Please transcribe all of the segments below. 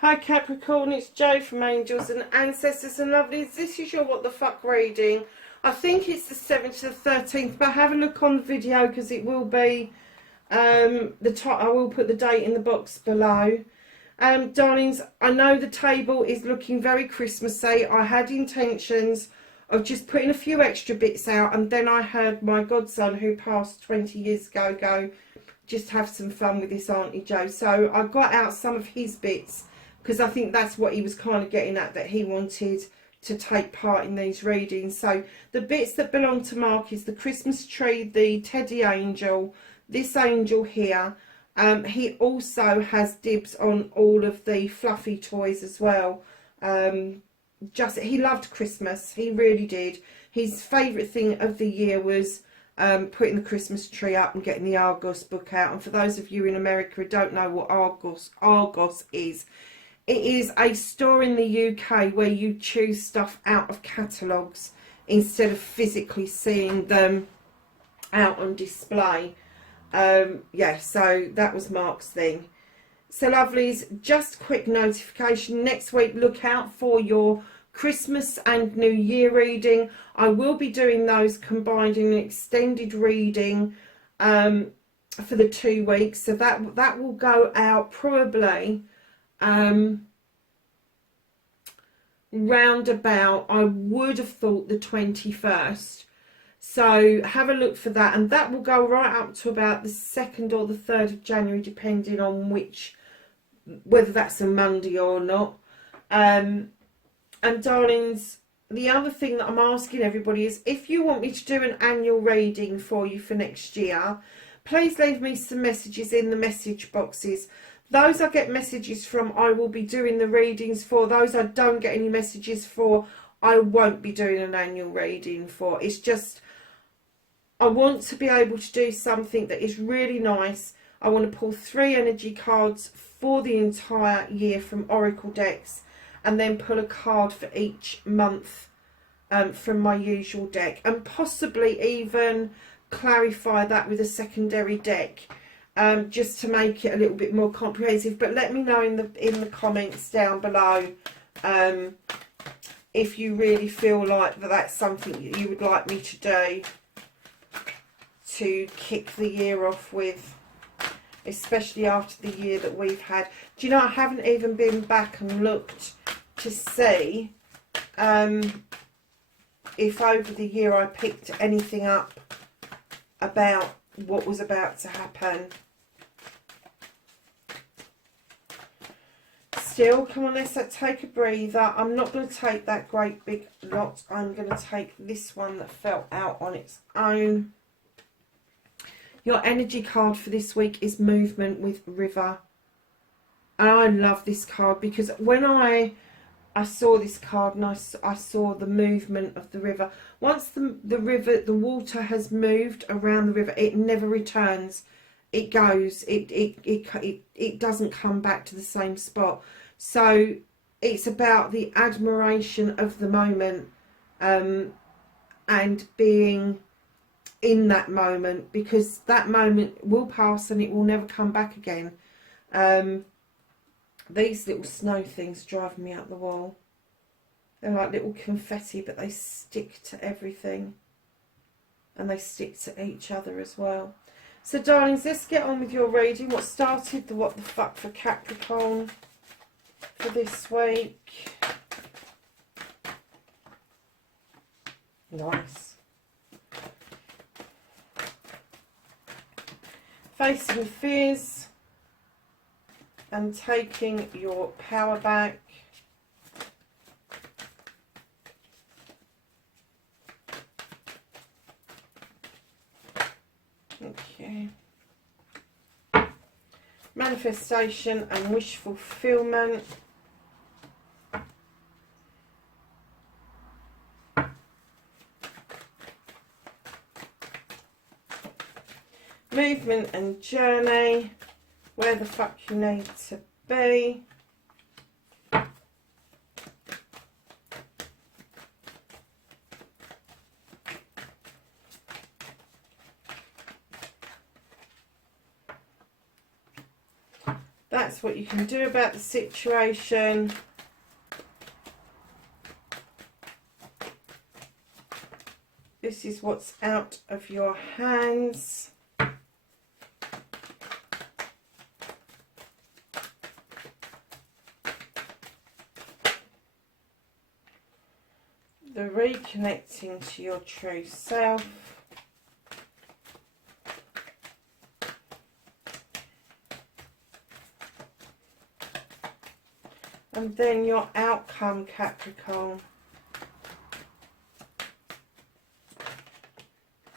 Hi Capricorn, it's Jo from Angels and Ancestors and Lovelies. This is your What the Fuck reading. I think it's the 7th to the 13th, but have a look on the video because it will be, I will put the date in the box below. Darlings, I know the table is looking very Christmassy. I had intentions of just putting a few extra bits out, and then I heard my godson, who passed 20 years ago, go, just have some fun with this, Auntie Jo. So I got out some of his bits, because I think that's what he was kind of getting at, that he wanted to take part in these readings. So the bits that belong to Mark is the Christmas tree, the teddy angel, this angel here. He also has dibs on all of the fluffy toys as well. He loved Christmas, he really did. His favourite thing of the year was putting the Christmas tree up and getting the Argos book out. And for those of you in America who don't know what Argos is, it is a store in the UK where you choose stuff out of catalogues instead of physically seeing them out on display. Yeah, so that was Mark's thing. So lovelies, just quick notification. Next week, look out for your Christmas and New Year reading. I will be doing those combined in an extended reading for the 2 weeks. So that will go out probably round about, I would have thought, the 21st. So have a look for that, and that will go right up to about the 2nd or the 3rd of January, depending on whether that's a Monday or not. And darlings, the other thing that I'm asking everybody is, if you want me to do an annual reading for you for next year, please leave me some messages in the message boxes. Those I get messages from, I will be doing the readings for. Those I don't get any messages for, I won't be doing an annual reading for. It's just, I want to be able to do something that is really nice. I want to pull 3 energy cards for the entire year from Oracle decks, and then pull a card for each month from my usual deck, and possibly even clarify that with a secondary deck. Just to make it a little bit more comprehensive. But let me know in the comments down below if you really feel like that's something that you would like me to do to kick the year off with, especially after the year that we've had. Do you know, I haven't even been back and looked to see if over the year I picked anything up about what was about to happen. Still, come on, let's take a breather. I'm not going to take that great big lot. I'm going to take this one that fell out on its own. Your energy card for this week is Movement with River. And I love this card because when I saw this card and I saw the movement of the river. Once the water has moved around the river, it never returns. It goes. It doesn't come back to the same spot. So it's about the admiration of the moment and being in that moment, because that moment will pass and it will never come back again. These little snow things drive me up the wall. They're like little confetti, but they stick to everything. And they stick to each other as well. So, darlings, let's get on with your reading. What started the What the Fuck for Capricorn for this week? Nice. Facing fears and taking your power back. Okay. Manifestation and wish fulfillment. Movement and journey. where the fuck you need to be. That's what you can do about the situation. This is what's out of your hands. The reconnecting to your true self. And then your outcome, Capricorn.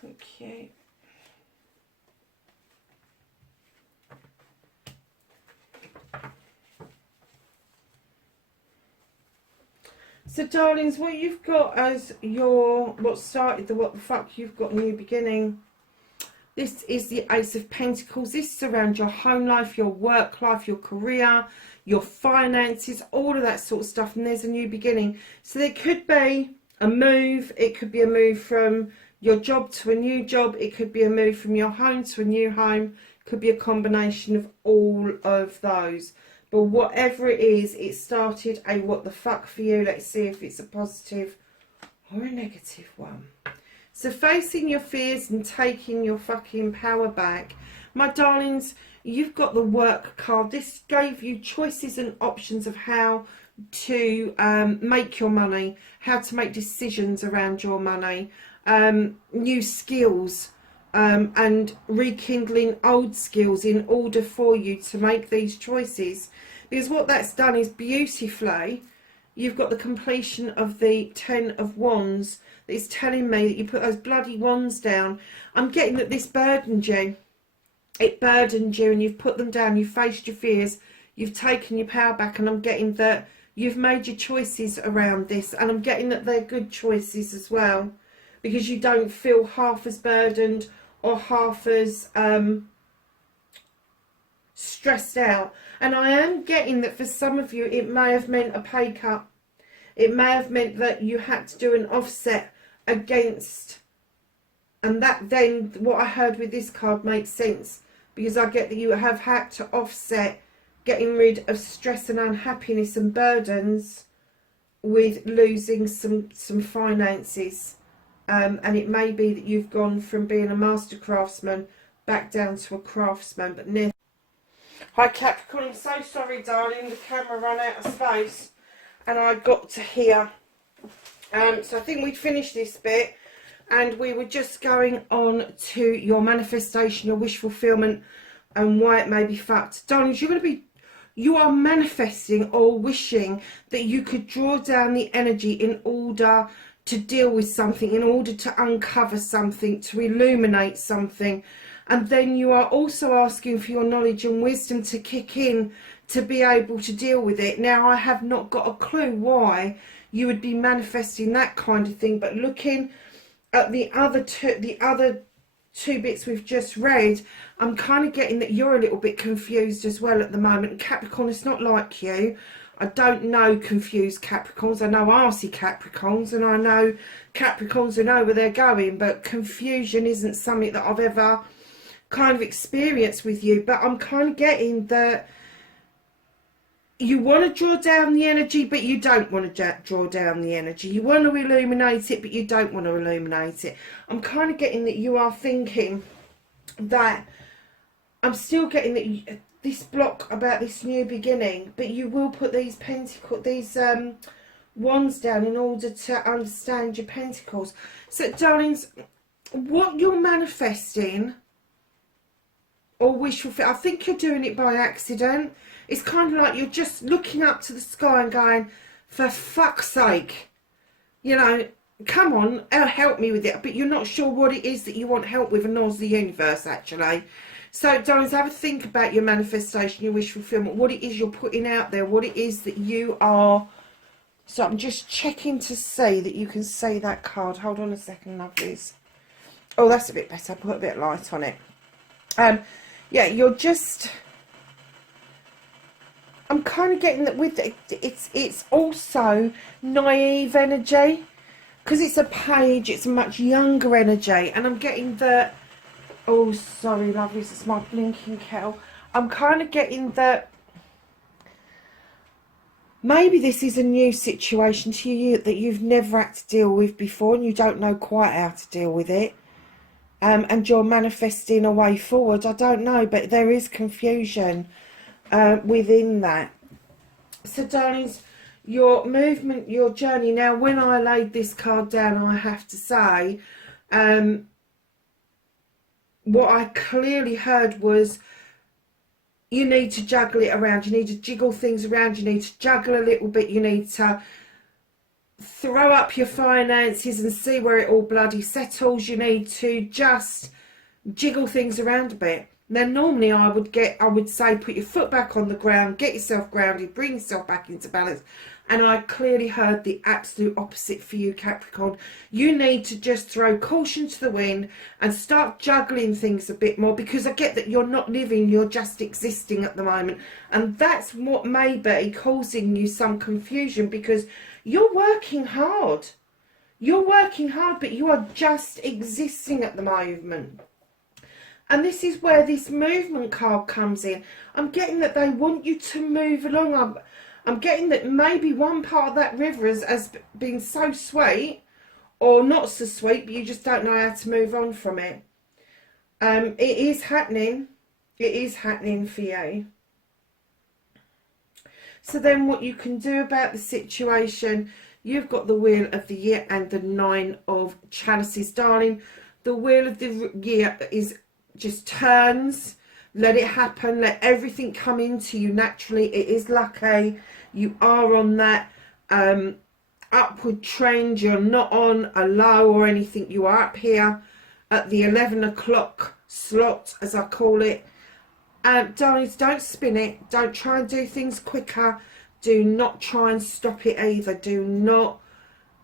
Thank you. So, darlings, what you've got as your, what started the what the fuck, you've got a new beginning. This is the Ace of Pentacles. This is around your home life, your work life, your career, your finances, all of that sort of stuff. And there's a new beginning. So there could be a move. It could be a move from your job to a new job. It could be a move from your home to a new home. It could be a combination of all of those. But whatever it is, it started a what the fuck for you. Let's see if it's a positive or a negative one. So facing your fears and taking your fucking power back. My darlings, you've got the work card. This gave you choices and options of how to make your money, how to make decisions around your money, new skills, and rekindling old skills in order for you to make these choices. Because what that's done is beautifully, you've got the completion of the 10 of Wands that is telling me that you put those bloody wands down. I'm getting that this burdened you. It burdened you and you've put them down. You've faced your fears. You've taken your power back, and I'm getting that you've made your choices around this, and I'm getting that they're good choices as well, because you don't feel half as burdened or half as stressed out. And I am getting that for some of you it may have meant a pay cut. It may have meant that you had to do an offset against, and that then what I heard with this card makes sense, because I get that you have had to offset getting rid of stress and unhappiness and burdens with losing some finances. And it may be that you've gone from being a master craftsman back down to a craftsman, but near. Hi Capricorn, I'm so sorry darling, the camera ran out of space and I got to here. So I think we'd finished this bit and we were just going on to your manifestation, your wish fulfillment, and why it may be fucked. Darlings, you are manifesting or wishing that you could draw down the energy in order to deal with something, in order to uncover something, to illuminate something. And then you are also asking for your knowledge and wisdom to kick in to be able to deal with it. Now, I have not got a clue why you would be manifesting that kind of thing, but looking at the other two bits we've just read, I'm kind of getting that you're a little bit confused as well at the moment. And Capricorn, it's not like you. I don't know confused Capricorns. I know arsey Capricorns, and I know Capricorns who know where they're going, but confusion isn't something that I've ever kind of experienced with you. But I'm kind of getting that you want to draw down the energy, but you don't want to draw down the energy. You want to illuminate it, but you don't want to illuminate it. I'm kind of getting that you are thinking that, I'm still getting that this block about this new beginning, but you will put these wands down in order to understand your pentacles. So darlings, what you're manifesting or wish fulfill, I think you're doing it by accident. It's kind of like you're just looking up to the sky and going, for fuck's sake, you know, come on, help me with it. But you're not sure what it is that you want help with, and nor's the universe actually. So darlings, have a think about your manifestation, your wish fulfillment, what it is you're putting out there, what it is that you are. So I'm just checking to see that you can see that card. Hold on a second, lovelies. Oh, that's a bit better. I put a bit of light on it. Yeah, you're just kind of getting that with it, it's also naive energy, because it's a page, it's a much younger energy, and I'm getting that, oh sorry lovelies, it's my blinking kettle. I'm kind of getting that maybe this is a new situation to you that you've never had to deal with before, and you don't know quite how to deal with it. And you're manifesting a way forward. I don't know, but there is confusion within that. So darlings, your movement, your journey. Now, when I laid this card down, I have to say, what I clearly heard was you need to juggle it around. You need to jiggle things around. You need to juggle a little bit. You need to throw up your finances and see where it all bloody settles. You need to just jiggle things around a bit. Now normally I would say put your foot back on the ground, get yourself grounded, bring yourself back into balance, and I clearly heard the absolute opposite for you, Capricorn. You need to just throw caution to the wind and start juggling things a bit more, because I get that you're not living, you're just existing at the moment, and that's what may be causing you some confusion, because you're working hard. You're working hard, but you are just existing at the moment. And this is where this movement card comes in. I'm getting that they want you to move along. I'm getting that maybe one part of that river has been so sweet, or not so sweet, but you just don't know how to move on from it. It is happening. It is happening for you. So then what you can do about the situation, you've got the Wheel of the Year and the Nine of Chalices, darling. The Wheel of the Year is just turns. Let it happen. Let everything come into you naturally. It is lucky. You are on that upward trend. You're not on a low or anything. You are up here at the 11 o'clock slot, as I call it. Darlings, don't spin it. Don't try and do things quicker. Do not try and stop it either. Do not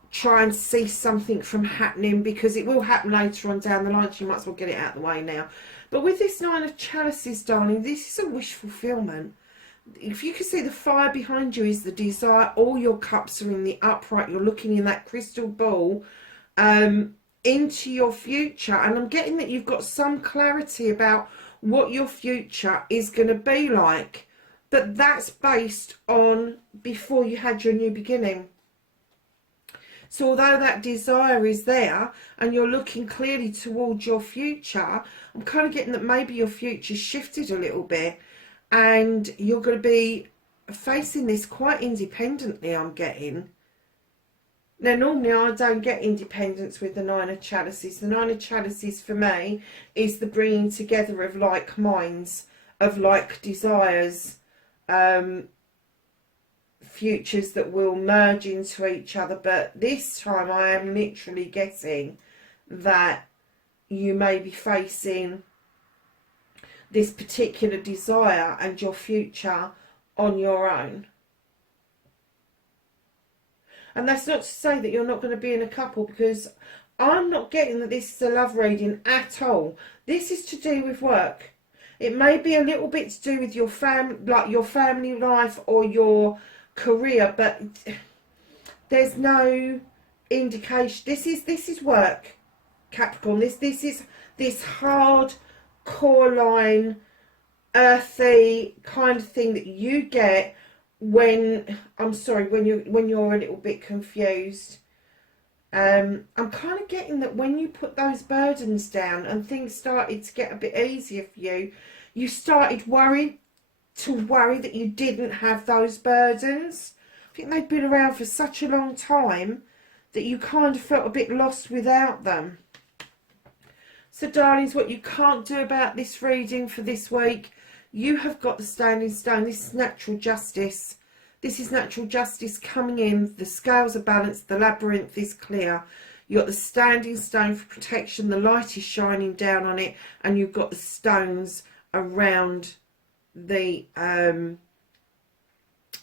try and cease something from happening, because it will happen later on down the line. So you might as well get it out of the way now. But with this Nine of Chalices, darling, this is a wish fulfillment. If you can see, the fire behind you is the desire. All your cups are in the upright. You're looking in that crystal ball into your future. And I'm getting that you've got some clarity about what your future is going to be like. But that's based on before you had your new beginning. So although that desire is there and you're looking clearly towards your future, I'm kind of getting that maybe your future shifted a little bit and you're going to be facing this quite independently, I'm getting. Now, normally I don't get independence with the Nine of Chalices. The Nine of Chalices for me is the bringing together of like minds, of like desires, futures that will merge into each other. But this time I am literally getting that you may be facing this particular desire and your future on your own. And that's not to say that you're not going to be in a couple, because I'm not getting that this is a love reading at all. This is to do with work. It may be a little bit to do with your like your family life or your career, but there's no indication. This is work, Capricorn. This is this hard core line, earthy kind of thing that you get when when you're a little bit confused. I'm kind of getting that when you put those burdens down and things started to get a bit easier for you, you started worry that you didn't have those burdens. I think they've been around for such a long time that you kind of felt a bit lost without them. So darlings, what you can't do about this reading for this week, you have got the Standing Stone. This is natural justice. This is natural justice coming in. The scales are balanced. The labyrinth is clear. You've got the Standing Stone for protection. The light is shining down on it. And you've got the stones around the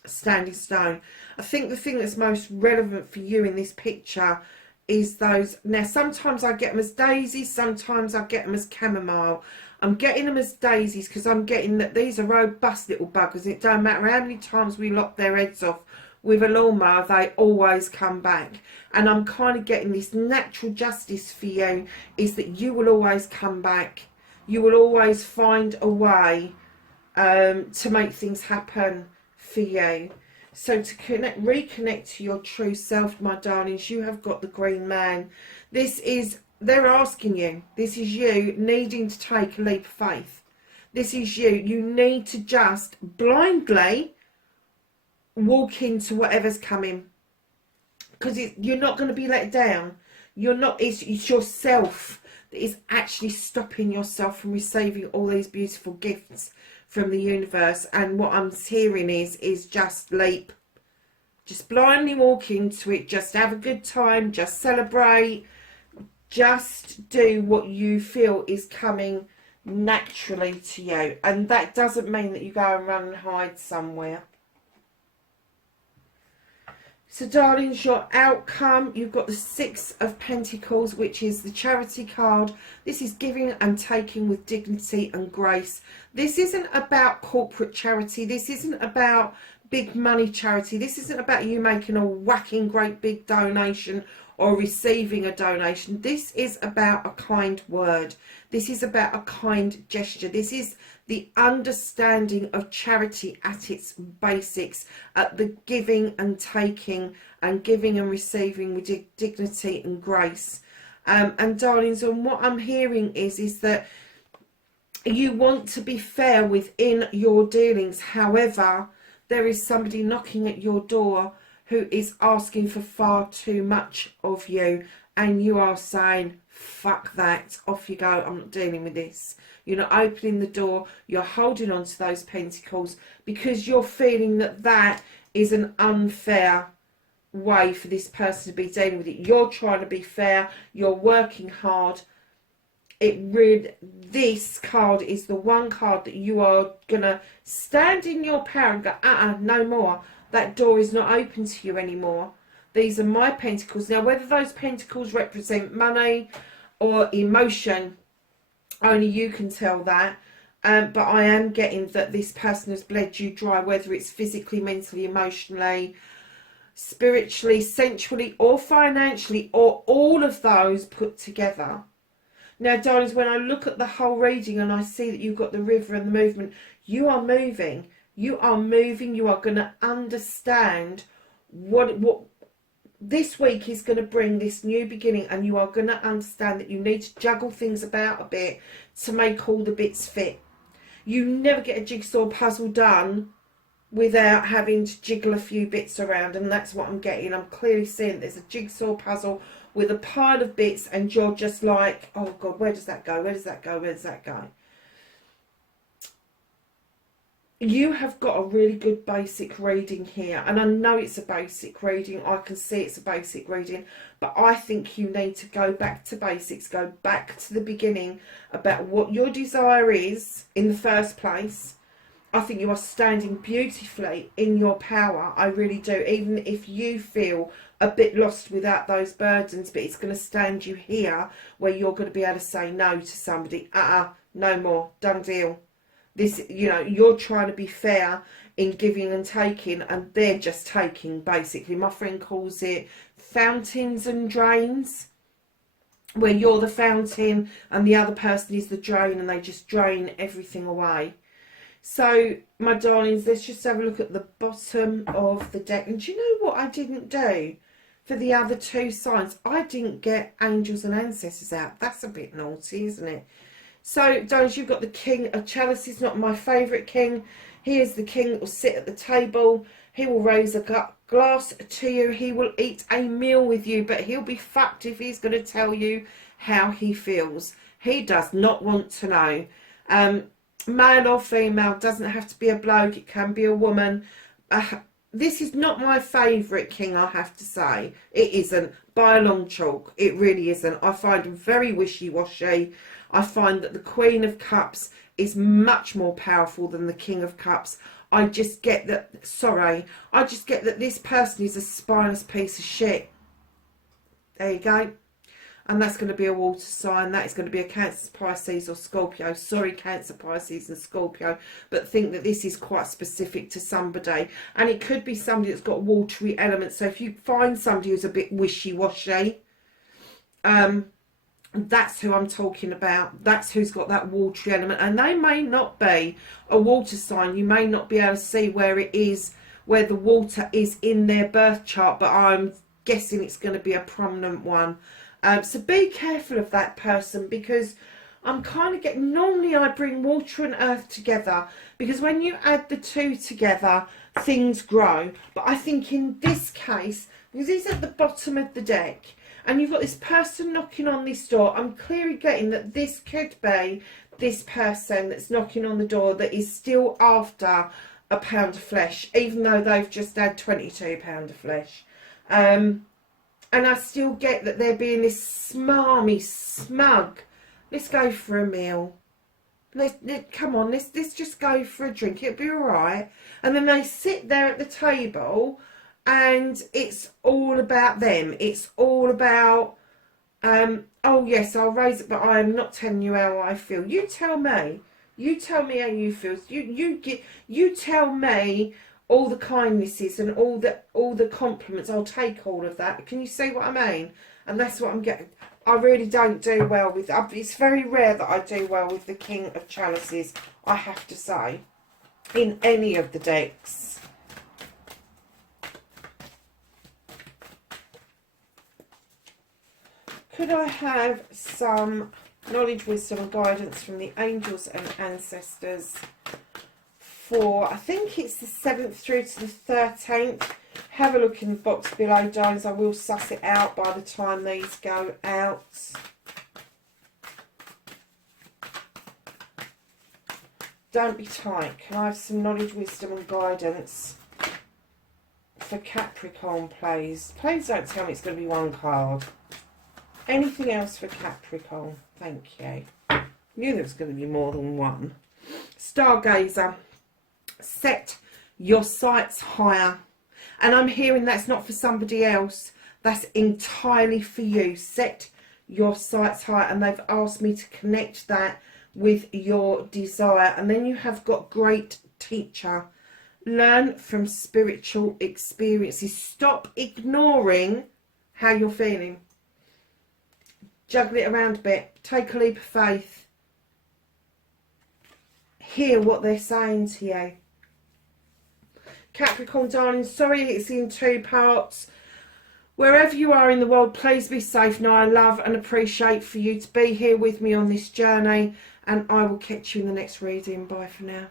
Standing Stone. I think the thing that's most relevant for you in this picture is those. Now, sometimes I get them as daisies. Sometimes I get them as chamomile. I'm getting them as daisies because I'm getting that these are robust little buggers. It don't matter how many times we lop their heads off with a lawnmower, they always come back. And I'm kind of getting this natural justice for you, is that you will always come back. You will always find a way to make things happen for you. So to reconnect to your true self, my darlings, you have got the green man. This is, they're asking you, this is you needing to take a leap of faith. This is you. You need to just blindly walk into whatever's coming. Because you're not going to be let down. You're not, it's yourself that is actually stopping yourself from receiving all these beautiful gifts from the universe. And what I'm hearing is just leap. Just blindly walk into it. Just have a good time. Just celebrate. Just do what you feel is coming naturally to you. And that doesn't mean that you go and run and hide somewhere. So darlings, your outcome, you've got the 6 of Pentacles, which is the charity card. This is giving and taking with dignity and grace. This isn't about corporate charity. This isn't about big money charity. This isn't about you making a whacking great big donation or receiving a donation. This is about a kind word. This is about a kind gesture. This is the understanding of charity at its basics, at the giving and taking and giving and receiving with dignity and grace. And darlings, and what I'm hearing is that you want to be fair within your dealings. However, there is somebody knocking at your door who is asking for far too much of you, and you are saying, fuck that, off you go, I'm not dealing with this. You're not opening the door, you're holding on to those pentacles because you're feeling that that is an unfair way for this person to be dealing with it. You're trying to be fair, you're working hard. This card is the one card that you are going to stand in your power and go, no more. That door is not open to you anymore. These are my pentacles. Now, whether those pentacles represent money or emotion, only you can tell that. But I am getting that this person has bled you dry, whether it's physically, mentally, emotionally, spiritually, sensually, or financially, or all of those put together. Now, darlings, when I look at the whole reading and I see that you've got the river and the movement, you are moving. You are moving. You are going to understand what this week is going to bring, this new beginning, and you are going to understand that you need to juggle things about a bit to make all the bits fit. You never get a jigsaw puzzle done without having to jiggle a few bits around, and that's what I'm getting. I'm clearly seeing there's a jigsaw puzzle with a pile of bits, and you're just like, oh God, where does that go? Where does that go? Where does that go? You have got a really good basic reading here, and I know it's a basic reading. I can see it's a basic reading, but I think you need to go back to basics, go back to the beginning about what your desire is in the first place. I think you are standing beautifully in your power. I really do. Even if you feel a bit lost without those burdens, but it's going to stand you here where you're going to be able to say no to somebody. No more. Done deal. This, you know, you're trying to be fair in giving and taking, and they're just taking, basically. My friend calls it fountains and drains, where you're the fountain and the other person is the drain, and they just drain everything away. So, my darlings, let's just have a look at the bottom of the deck. And do you know what I didn't do for the other two signs? I didn't get angels and ancestors out. That's a bit naughty, isn't it? So, darlings, you've got the King of Chalices, not my favourite king. He is the king that will sit at the table. He will raise a glass to you. He will eat a meal with you, but he'll be fucked if he's going to tell you how he feels. He does not want to know. Male or female, doesn't have to be a bloke, it can be a woman. This is not my favourite king, I have to say. It isn't, by a long chalk. It really isn't. I find him very wishy-washy. I find that the Queen of Cups is much more powerful than the King of Cups. I just get that, I just get that this person is a spineless piece of shit. There you go. and that's going to be a water sign. That is going to be a Cancer, Pisces or Scorpio. Sorry, Cancer, Pisces and Scorpio, but think that this is quite specific to somebody, and it could be somebody that's got watery elements. So if you find somebody who's a bit wishy-washy, that's who I'm talking about. That's who's got that watery element, and they may not be a water sign. You may not be able to see where it is, where the water is in their birth chart, but I'm guessing it's going to be a prominent one. So be careful of that person, because I'm kind of getting, normally I bring water and earth together, because when you add the two together, things grow. But I think in this case, because he's at the bottom of the deck, and you've got this person knocking on this door, I'm clearly getting that this could be this person that's knocking on the door that is still after a pound of flesh, even though they've just had 22 pound of flesh. And I still get that they're being this smarmy, smug. Let's go for a meal. Come on, let's just go for a drink. It'll be all right. And then they sit there at the table, and it's all about them. It's all about, oh yes, I'll raise it, but I am not telling you how I feel. You tell me. You tell me how you feel. You tell me all the kindnesses and all the compliments. I'll take all of that. Can you see what I mean? And that's what I'm getting. I really don't do well with. It's very rare that I do well with the King of Chalices, I have to say, in any of the decks. Could I have some knowledge, wisdom and guidance from the angels and ancestors for, I think it's the 7th through to the 13th. Have a look in the box below, darlings. I will suss it out by the time these go out. Don't be tight. Can I have some knowledge, wisdom and guidance for Capricorn, please? Please don't tell me it's going to be one card. Anything else for Capricorn? Thank you. Knew there was going to be more than one. Stargazer, set your sights higher. And I'm hearing that's not for somebody else. That's entirely for you. Set your sights higher. And they've asked me to connect that with your desire. And then you have got great teacher. Learn from spiritual experiences. Stop ignoring how you're feeling. Juggle it around a bit. Take a leap of faith. Hear what they're saying to you. Capricorn, darling, sorry it's in 2 parts. Wherever you are in the world, please be safe. Now, I love and appreciate for you to be here with me on this journey, and I will catch you in the next reading. Bye for now.